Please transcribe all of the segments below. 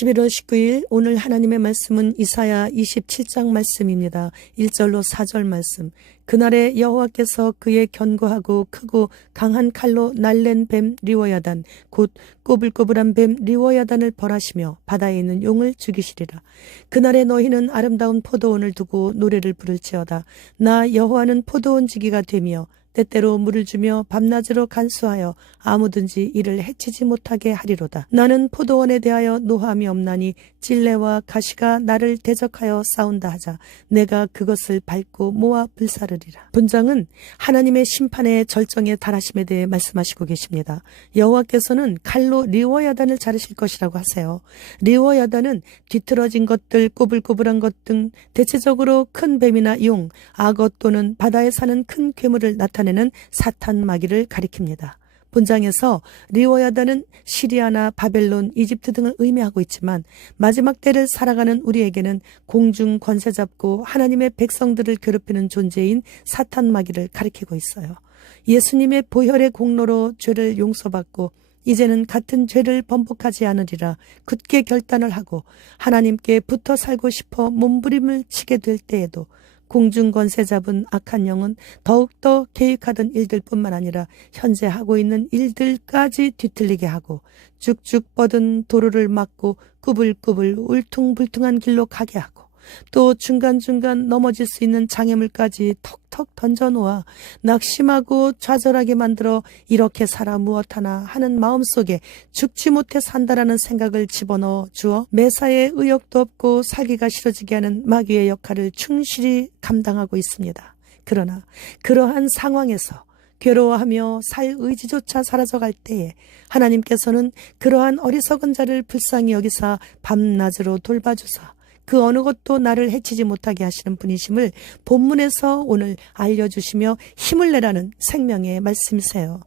11월 19일 오늘 하나님의 말씀은 이사야 27장 말씀입니다. 1절로 4절 말씀. 그날에 여호와께서 그의 견고하고 크고 강한 칼로 날랜 뱀 리워야단 곧 꼬불꼬불한 뱀 리워야단을 벌하시며 바다에 있는 용을 죽이시리라. 그날에 너희는 아름다운 포도원을 두고 노래를 부를지어다. 나 여호와는 포도원 지기가 되며 때때로 물을 주며 밤낮으로 간수하여 아무든지 이를 해치지 못하게 하리로다. 나는 포도원에 대하여 노함이 없나니 찔레와 가시가 나를 대적하여 싸운다 하자 내가 그것을 밟고 모아 불사르리라. 본장은 하나님의 심판의 절정에 달하심에 대해 말씀하시고 계십니다. 여호와께서는 칼로 리워야단을 자르실 것이라고 하세요. 리워야단은 뒤틀어진 것들, 꼬불꼬불한 것 등 대체적으로 큰 뱀이나 용, 악어 또는 바다에 사는 큰 괴물을 나타내는 사탄 마귀를 가리킵니다. 본장에서 리워야단은 시리아나 바벨론, 이집트 등을 의미하고 있지만 마지막 때를 살아가는 우리에게는 공중 권세 잡고 하나님의 백성들을 괴롭히는 존재인 사탄 마귀를 가리키고 있어요. 예수님의 보혈의 공로로 죄를 용서받고 이제는 같은 죄를 번복하지 않으리라 굳게 결단을 하고 하나님께 붙어 살고 싶어 몸부림을 치게 될 때에도 공중 권세 잡은 악한 영은 더욱더 계획하던 일들뿐만 아니라 현재 하고 있는 일들까지 뒤틀리게 하고 쭉쭉 뻗은 도로를 막고 꾸불꾸불 울퉁불퉁한 길로 가게 하고 또 중간중간 넘어질 수 있는 장애물까지 턱턱 던져놓아 낙심하고 좌절하게 만들어 이렇게 살아 무엇하나 하는 마음속에 죽지 못해 산다라는 생각을 집어넣어 주어 매사에 의욕도 없고 살기가 싫어지게 하는 마귀의 역할을 충실히 감당하고 있습니다. 그러나 그러한 상황에서 괴로워하며 살 의지조차 사라져갈 때에 하나님께서는 그러한 어리석은 자를 불쌍히 여기사 밤낮으로 돌봐주사 그 어느 것도 나를 해치지 못하게 하시는 분이심을 본문에서 오늘 알려주시며 힘을 내라는 생명의 말씀이세요.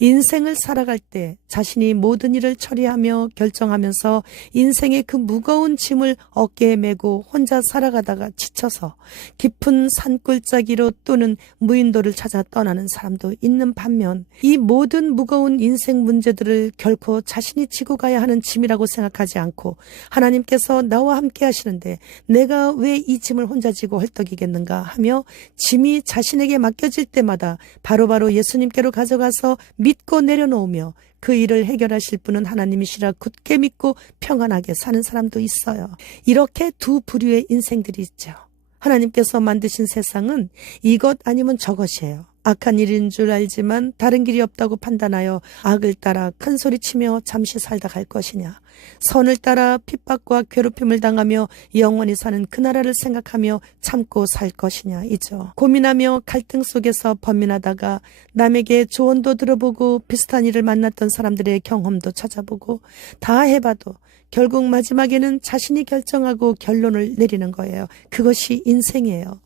인생을 살아갈 때 자신이 모든 일을 처리하며 결정하면서 인생의 그 무거운 짐을 어깨에 메고 혼자 살아가다가 지쳐서 깊은 산골짜기로 또는 무인도를 찾아 떠나는 사람도 있는 반면 이 모든 무거운 인생 문제들을 결코 자신이 지고 가야 하는 짐이라고 생각하지 않고 하나님께서 나와 함께 하시는데 내가 왜 이 짐을 혼자 지고 헐떡이겠는가 하며 짐이 자신에게 맡겨질 때마다 바로바로 예수님께로 가져가서 믿고 내려놓으며 그 일을 해결하실 분은 하나님이시라 굳게 믿고 평안하게 사는 사람도 있어요. 이렇게 두 부류의 인생들이 있죠. 하나님께서 만드신 세상은 이것 아니면 저것이에요. 악한 일인 줄 알지만 다른 길이 없다고 판단하여 악을 따라 큰 소리치며 잠시 살다 갈 것이냐, 선을 따라 핍박과 괴롭힘을 당하며 영원히 사는 그 나라를 생각하며 참고 살 것이냐 이죠. 고민하며 갈등 속에서 번민하다가 남에게 조언도 들어보고 비슷한 일을 만났던 사람들의 경험도 찾아보고 다 해봐도 결국 마지막에는 자신이 결정하고 결론을 내리는 거예요. 그것이 인생이에요.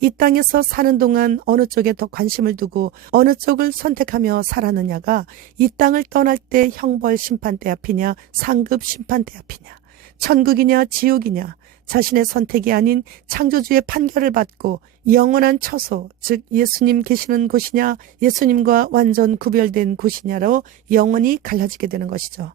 이 땅에서 사는 동안 어느 쪽에 더 관심을 두고 어느 쪽을 선택하며 살았느냐가 이 땅을 떠날 때 형벌 심판대 앞이냐 상급 심판대 앞이냐, 천국이냐 지옥이냐, 자신의 선택이 아닌 창조주의 판결을 받고 영원한 처소, 즉 예수님 계시는 곳이냐 예수님과 완전 구별된 곳이냐로 영원히 갈라지게 되는 것이죠.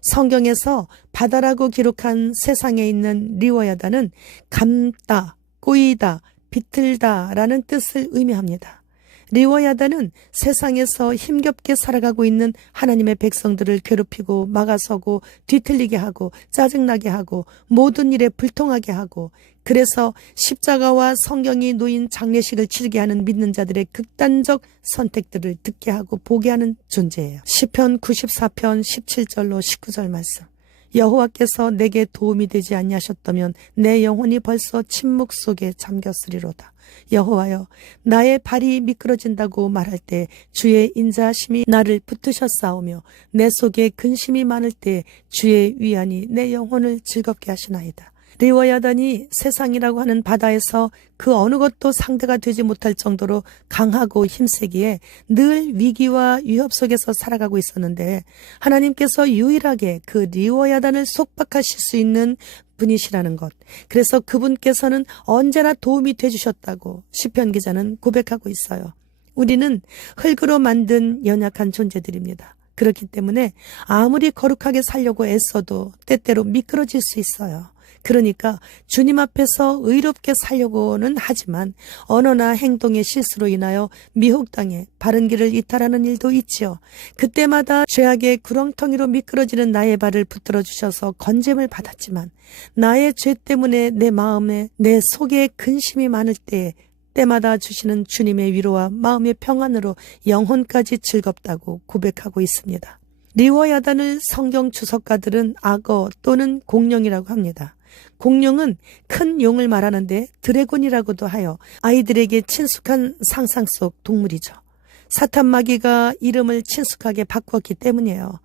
성경에서 바다라고 기록한 세상에 있는 리워야단은 감다, 꼬이다, 비틀다라는 뜻을 의미합니다. 리워야단은 세상에서 힘겹게 살아가고 있는 하나님의 백성들을 괴롭히고 막아서고 뒤틀리게 하고 짜증나게 하고 모든 일에 불통하게 하고 그래서 십자가와 성경이 놓인 장례식을 치르게 하는 믿는 자들의 극단적 선택들을 듣게 하고 보게 하는 존재예요. 시편 94편 17절로 19절 말씀. 여호와께서 내게 도움이 되지 아니하셨다면 내 영혼이 벌써 침묵 속에 잠겼으리로다. 여호와여, 나의 발이 미끄러진다고 말할 때 주의 인자하심이 나를 붙드셨사오며 내 속에 근심이 많을 때 주의 위안이 내 영혼을 즐겁게 하시나이다. 리워야단이 세상이라고 하는 바다에서 그 어느 것도 상대가 되지 못할 정도로 강하고 힘세기에 늘 위기와 위협 속에서 살아가고 있었는데 하나님께서 유일하게 그 리워야단을 속박하실 수 있는 분이시라는 것, 그래서 그분께서는 언제나 도움이 되주셨다고 시편 기자는 고백하고 있어요. 우리는 흙으로 만든 연약한 존재들입니다. 그렇기 때문에 아무리 거룩하게 살려고 애써도 때때로 미끄러질 수 있어요. 그러니까 주님 앞에서 의롭게 살려고는 하지만 언어나 행동의 실수로 인하여 미혹당해 바른 길을 이탈하는 일도 있지요. 그때마다 죄악의 구렁텅이로 미끄러지는 나의 발을 붙들어 주셔서 건짐을 받았지만 나의 죄 때문에 내 마음에 내 속에 근심이 많을 때마다 주시는 주님의 위로와 마음의 평안으로 영혼까지 즐겁다고 고백하고 있습니다. 리워야단을 성경 주석가들은 악어 또는 공룡이라고 합니다. 공룡은 큰 용을 말하는데 드래곤이라고도 하여 아이들에게 친숙한 상상 속 동물이죠. 사탄 마귀가 이름을 친숙하게 바꾸었기 때문이에요.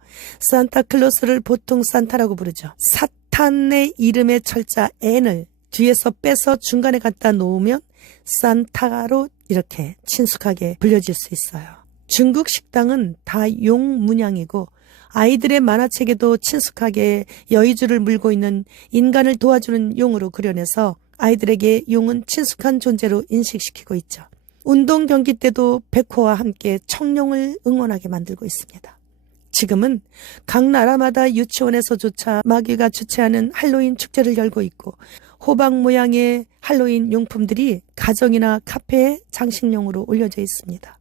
산타클로스를 보통 산타라고 부르죠. 사탄의 이름의 철자 N을 뒤에서 빼서 중간에 갖다 놓으면 산타로 이렇게 친숙하게 불려질 수 있어요. 중국 식당은 다 용 문양이고 아이들의 만화책에도 친숙하게 여의주를 물고 있는 인간을 도와주는 용으로 그려내서 아이들에게 용은 친숙한 존재로 인식시키고 있죠. 운동 경기 때도 백호와 함께 청룡을 응원하게 만들고 있습니다. 지금은 각 나라마다 유치원에서조차 마귀가 주최하는 할로윈 축제를 열고 있고 호박 모양의 할로윈 용품들이 가정이나 카페에 장식용으로 올려져 있습니다.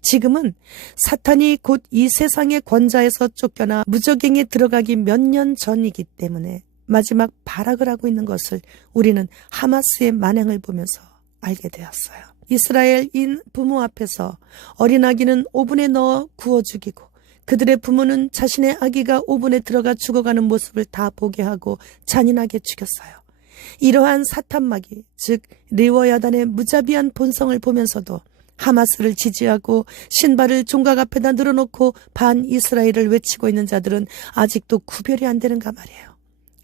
지금은 사탄이 곧 이 세상의 권좌에서 쫓겨나 무적행에 들어가기 몇 년 전이기 때문에 마지막 발악을 하고 있는 것을 우리는 하마스의 만행을 보면서 알게 되었어요. 이스라엘인 부모 앞에서 어린 아기는 오븐에 넣어 구워 죽이고 그들의 부모는 자신의 아기가 오븐에 들어가 죽어가는 모습을 다 보게 하고 잔인하게 죽였어요. 이러한 사탄마귀, 즉 리워야단의 무자비한 본성을 보면서도 하마스를 지지하고 신발을 종각 앞에다 늘어놓고 반 이스라엘을 외치고 있는 자들은 아직도 구별이 안 되는가 말이에요.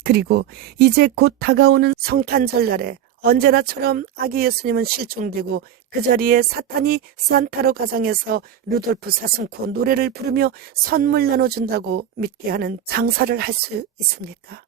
그리고 이제 곧 다가오는 성탄절날에 언제나처럼 아기 예수님은 실종되고 그 자리에 사탄이 산타로 가장해서 루돌프 사슴코 노래를 부르며 선물 나눠준다고 믿게 하는 장사를 할 수 있습니까?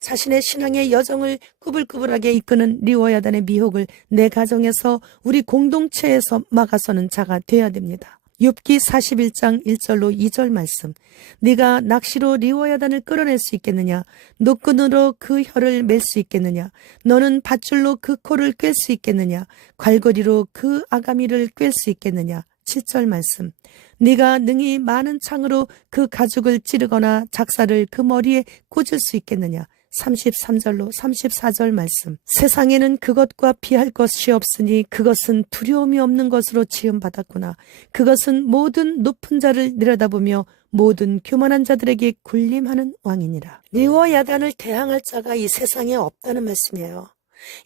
자신의 신앙의 여정을 꾸불꾸불하게 이끄는 리워야단의 미혹을 내 가정에서 우리 공동체에서 막아서는 자가 돼야 됩니다. 욥기 41장 1절로 2절 말씀. 네가 낚시로 리워야단을 끌어낼 수 있겠느냐? 노끈으로 그 혀를 맬 수 있겠느냐? 너는 밧줄로 그 코를 꿰 수 있겠느냐? 괄거리로 그 아가미를 꿰 수 있겠느냐? 7절 말씀. 네가 능히 많은 창으로 그 가죽을 찌르거나 작사를 그 머리에 꽂을 수 있겠느냐? 33절로 34절 말씀. 세상에는 그것과 비할 것이 없으니 그것은 두려움이 없는 것으로 지음받았구나. 그것은 모든 높은 자를 내려다보며 모든 교만한 자들에게 군림하는 왕이니라. 리워야단을 대항할 자가 이 세상에 없다는 말씀이에요.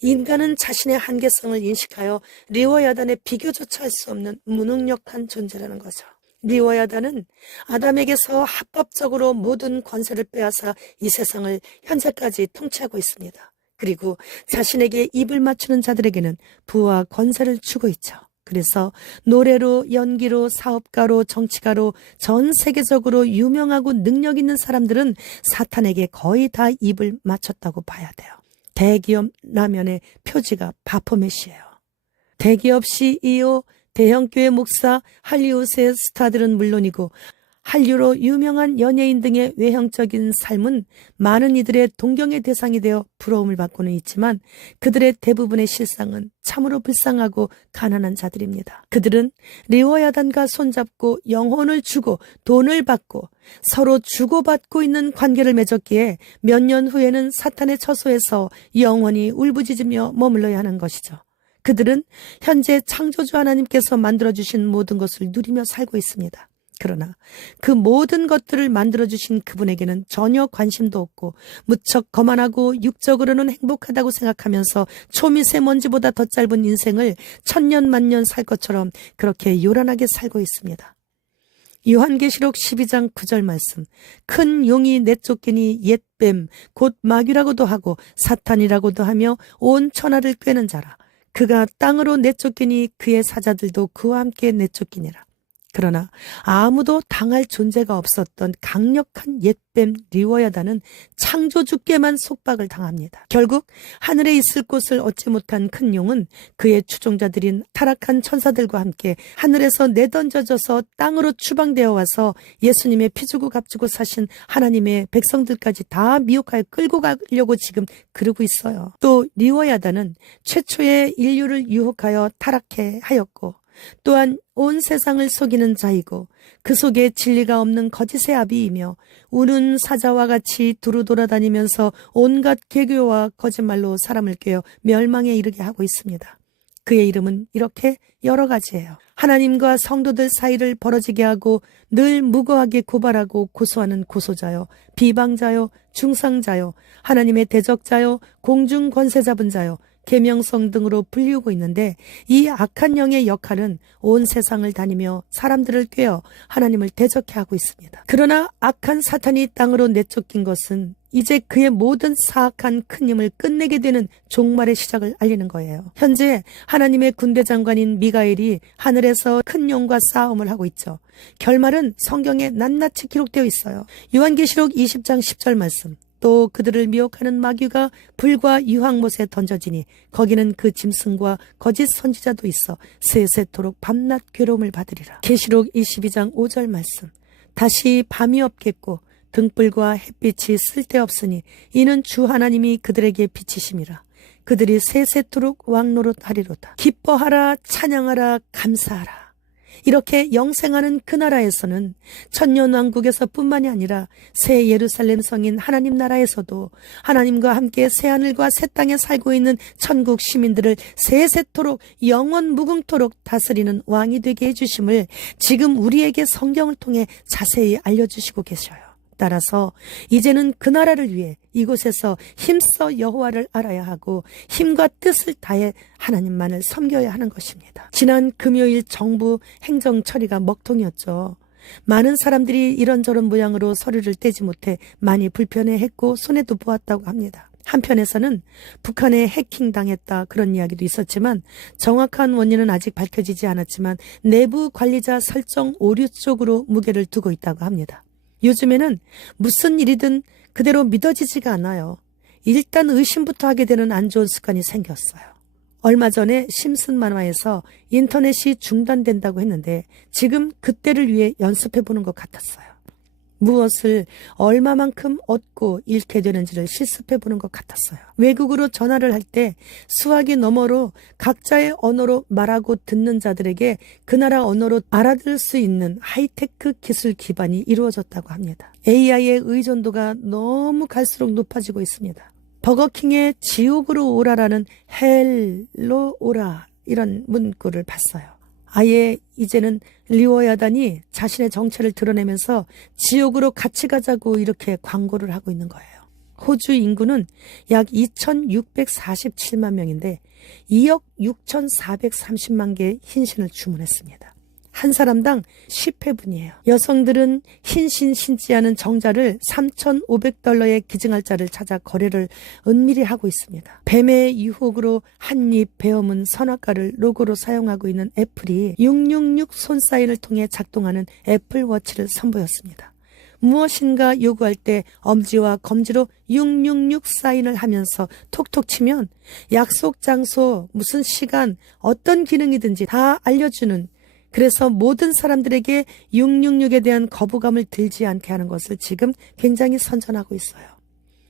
인간은 자신의 한계성을 인식하여 리워야단의 비교조차 할 수 없는 무능력한 존재라는 거죠. 리워야단은 아담에게서 합법적으로 모든 권세를 빼앗아 이 세상을 현재까지 통치하고 있습니다. 그리고 자신에게 입을 맞추는 자들에게는 부와 권세를 주고 있죠. 그래서 노래로, 연기로, 사업가로, 정치가로 전 세계적으로 유명하고 능력 있는 사람들은 사탄에게 거의 다 입을 맞췄다고 봐야 돼요. 대기업 라면의 표지가 바포맷이에요. 대기업 CEO, 대형교회 목사, 할리우드의 스타들은 물론이고 한류로 유명한 연예인 등의 외형적인 삶은 많은 이들의 동경의 대상이 되어 부러움을 받고는 있지만 그들의 대부분의 실상은 참으로 불쌍하고 가난한 자들입니다. 그들은 리워야단과 손잡고 영혼을 주고 돈을 받고 서로 주고받고 있는 관계를 맺었기에 몇 년 후에는 사탄의 처소에서 영원히 울부짖으며 머물러야 하는 것이죠. 그들은 현재 창조주 하나님께서 만들어주신 모든 것을 누리며 살고 있습니다. 그러나 그 모든 것들을 만들어주신 그분에게는 전혀 관심도 없고 무척 거만하고 육적으로는 행복하다고 생각하면서 초미세먼지보다 더 짧은 인생을 천년 만년 살 것처럼 그렇게 요란하게 살고 있습니다. 요한계시록 12장 9절 말씀. 큰 용이 내쫓기니 옛뱀 곧 마귀라고도 하고 사탄이라고도 하며 온 천하를 꿰는 자라. 그가 땅으로 내쫓기니 그의 사자들도 그와 함께 내쫓기니라. 그러나 아무도 당할 존재가 없었던 강력한 옛뱀 리워야다는 창조주께만 속박을 당합니다. 결국 하늘에 있을 곳을 얻지 못한 큰 용은 그의 추종자들인 타락한 천사들과 함께 하늘에서 내던져져서 땅으로 추방되어 와서 예수님의 피주고 값주고 사신 하나님의 백성들까지 다 미혹하여 끌고 가려고 지금 그러고 있어요. 또 리워야다는 최초의 인류를 유혹하여 타락해 하였고 또한 온 세상을 속이는 자이고 그 속에 진리가 없는 거짓의 아비이며 우는 사자와 같이 두루 돌아다니면서 온갖 개교와 거짓말로 사람을 꾀어 멸망에 이르게 하고 있습니다. 그의 이름은 이렇게 여러 가지예요. 하나님과 성도들 사이를 벌어지게 하고 늘 무고하게 고발하고 고소하는 고소자요, 비방자요, 중상자요, 하나님의 대적자요, 공중 권세 잡은 자요, 계명성 등으로 불리우고 있는데 이 악한 영의 역할은 온 세상을 다니며 사람들을 꾀어 하나님을 대적해 하고 있습니다. 그러나 악한 사탄이 땅으로 내쫓긴 것은 이제 그의 모든 사악한 큰 힘을 끝내게 되는 종말의 시작을 알리는 거예요. 현재 하나님의 군대 장관인 미가엘이 하늘에서 큰 용과 싸움을 하고 있죠. 결말은 성경에 낱낱이 기록되어 있어요. 요한계시록 20장 10절 말씀. 또 그들을 미혹하는 마귀가 불과 유황못에 던져지니 거기는 그 짐승과 거짓 선지자도 있어 세세토록 밤낮 괴로움을 받으리라. 계시록 22장 5절 말씀. 다시 밤이 없겠고 등불과 햇빛이 쓸데없으니 이는 주 하나님이 그들에게 비치심이라. 그들이 세세토록 왕노릇하리로다. 기뻐하라, 찬양하라, 감사하라. 이렇게 영생하는 그 나라에서는 천년왕국에서 뿐만이 아니라 새 예루살렘 성인 하나님 나라에서도 하나님과 함께 새하늘과 새 땅에 살고 있는 천국 시민들을 세세토록 영원 무궁토록 다스리는 왕이 되게 해주심을 지금 우리에게 성경을 통해 자세히 알려주시고 계셔요. 따라서 이제는 그 나라를 위해 이곳에서 힘써 여호와를 알아야 하고 힘과 뜻을 다해 하나님만을 섬겨야 하는 것입니다. 지난 금요일 정부 행정 처리가 먹통이었죠. 많은 사람들이 이런저런 모양으로 서류를 떼지 못해 많이 불편해했고 손해도 보았다고 합니다. 한편에서는 북한에 해킹당했다 그런 이야기도 있었지만 정확한 원인은 아직 밝혀지지 않았지만 내부 관리자 설정 오류 쪽으로 무게를 두고 있다고 합니다. 요즘에는 무슨 일이든 그대로 믿어지지가 않아요. 일단 의심부터 하게 되는 안 좋은 습관이 생겼어요. 얼마 전에 심슨 만화에서 인터넷이 중단된다고 했는데 지금 그때를 위해 연습해보는 것 같았어요. 무엇을 얼마만큼 얻고 잃게 되는지를 실습해보는 것 같았어요. 외국으로 전화를 할 때 수화기 너머로 각자의 언어로 말하고 듣는 자들에게 그 나라 언어로 알아들을 수 있는 하이테크 기술 기반이 이루어졌다고 합니다. AI의 의존도가 너무 갈수록 높아지고 있습니다. 버거킹의 지옥으로 오라라는 헬로 오라 이런 문구를 봤어요. 아예 이제는 리워야단이 자신의 정체를 드러내면서 지옥으로 같이 가자고 이렇게 광고를 하고 있는 거예요. 호주 인구는 약 2,647만 명인데 2억 6,430만 개의 흰신을 주문했습니다. 한 사람당 10회분이에요. 여성들은 흰신 신지 않은 정자를 $3,500의 기증할자를 찾아 거래를 은밀히 하고 있습니다. 뱀의 유혹으로 한입 베어문 선악과를 로고로 사용하고 있는 애플이 666 손사인을 통해 작동하는 애플워치를 선보였습니다. 무엇인가 요구할 때 엄지와 검지로 666 사인을 하면서 톡톡 치면 약속 장소, 무슨 시간, 어떤 기능이든지 다 알려주는, 그래서 모든 사람들에게 666에 대한 거부감을 들지 않게 하는 것을 지금 굉장히 선전하고 있어요.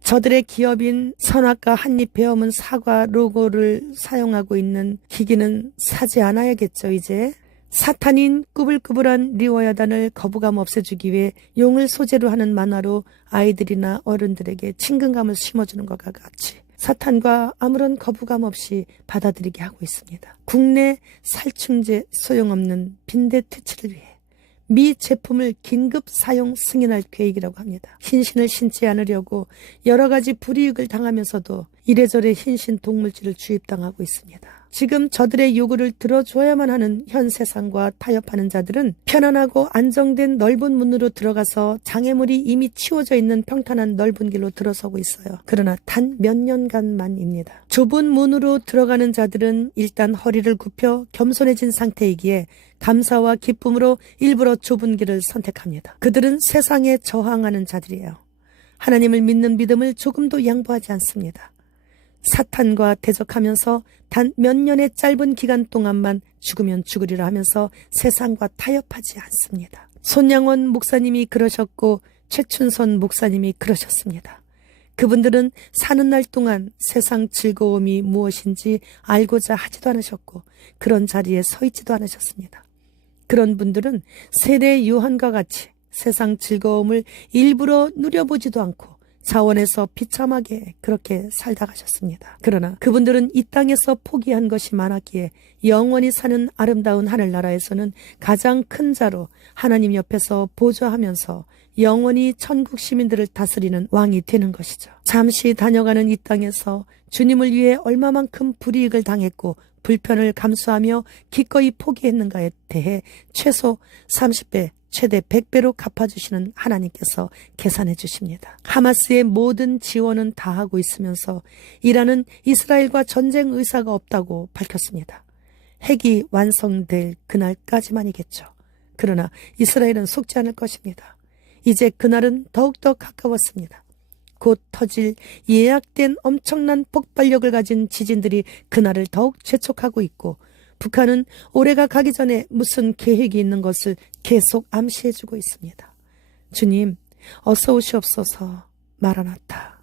저들의 기업인 선악과 한입 베어문 사과 로고를 사용하고 있는 기기는 사지 않아야겠죠, 이제. 사탄인 꾸불꾸불한 리워야단을 거부감 없애주기 위해 용을 소재로 하는 만화로 아이들이나 어른들에게 친근감을 심어주는 것과 같이 사탄과 아무런 거부감 없이 받아들이게 하고 있습니다. 국내 살충제 소용없는 빈대 퇴치를 위해 미 제품을 긴급 사용 승인할 계획이라고 합니다. 흰신을 신지 않으려고 여러 가지 불이익을 당하면서도 이래저래 흰신 동물질을 주입당하고 있습니다. 지금 저들의 요구를 들어줘야만 하는 현 세상과 타협하는 자들은 편안하고 안정된 넓은 문으로 들어가서 장애물이 이미 치워져 있는 평탄한 넓은 길로 들어서고 있어요. 그러나 단 몇 년간만입니다. 좁은 문으로 들어가는 자들은 일단 허리를 굽혀 겸손해진 상태이기에 감사와 기쁨으로 일부러 좁은 길을 선택합니다. 그들은 세상에 저항하는 자들이에요. 하나님을 믿는 믿음을 조금도 양보하지 않습니다. 사탄과 대적하면서 단 몇 년의 짧은 기간 동안만 죽으면 죽으리라 하면서 세상과 타협하지 않습니다. 손양원 목사님이 그러셨고 최춘선 목사님이 그러셨습니다. 그분들은 사는 날 동안 세상 즐거움이 무엇인지 알고자 하지도 않으셨고 그런 자리에 서 있지도 않으셨습니다. 그런 분들은 세례 요한과 같이 세상 즐거움을 일부러 누려보지도 않고 자원에서 비참하게 그렇게 살다 가셨습니다. 그러나 그분들은 이 땅에서 포기한 것이 많았기에 영원히 사는 아름다운 하늘나라에서는 가장 큰 자로 하나님 옆에서 보좌하면서 영원히 천국 시민들을 다스리는 왕이 되는 것이죠. 잠시 다녀가는 이 땅에서 주님을 위해 얼마만큼 불이익을 당했고 불편을 감수하며 기꺼이 포기했는가에 대해 최소 30배 최대 100배로 갚아주시는 하나님께서 계산해 주십니다. 하마스의 모든 지원은 다 하고 있으면서 이란은 이스라엘과 전쟁 의사가 없다고 밝혔습니다. 핵이 완성될 그날까지만이겠죠. 그러나 이스라엘은 속지 않을 것입니다. 이제 그날은 더욱더 가까웠습니다. 곧 터질 예약된 엄청난 폭발력을 가진 지진들이 그날을 더욱 재촉하고 있고 북한은 올해가 가기 전에 무슨 계획이 있는 것을 계속 암시해주고 있습니다. 주님, 어서 오시옵소서. 마라나타.